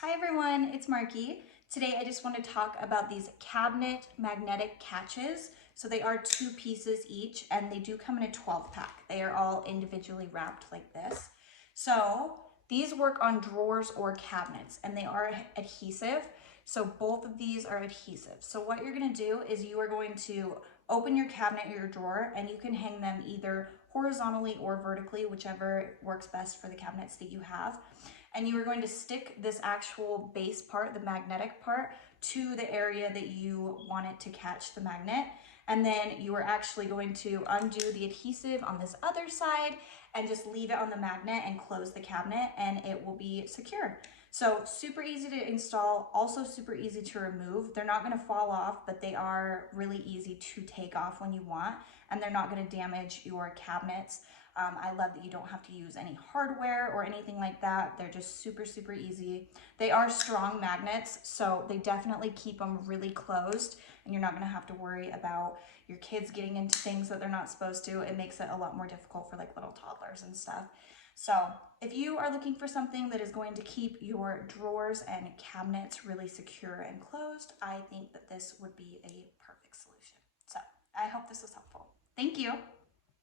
Hi everyone, it's Marky. Today I just want to talk about these cabinet magnetic catches. So they are 2 pieces each and they do come in a 12 pack. They are all individually wrapped like this. So these work on drawers or cabinets and they are adhesive. So both of these are adhesive. So what you're going to do is you are going to open your cabinet or your drawer and you can hang them either horizontally or vertically, whichever works best for the cabinets that you have. And you are going to stick this actual base part, the magnetic part, to the area that you want it to catch the magnet. And then you are actually going to undo the adhesive on this other side and just leave it on the magnet and close the cabinet and it will be secure. So super easy to install, also super easy to remove. They're not gonna fall off, but they are really easy to take off when you want, and they're not gonna damage your cabinets. I love that you don't have to use any hardware or anything like that. They're just super, super easy. They are strong magnets, so they definitely keep them really closed and you're not gonna have to worry about your kids getting into things that they're not supposed to. It makes it a lot more difficult for like little toddlers and stuff. So if you are looking for something that is going to keep your drawers and cabinets really secure and closed, I think that this would be a perfect solution. So I hope this was helpful. Thank you.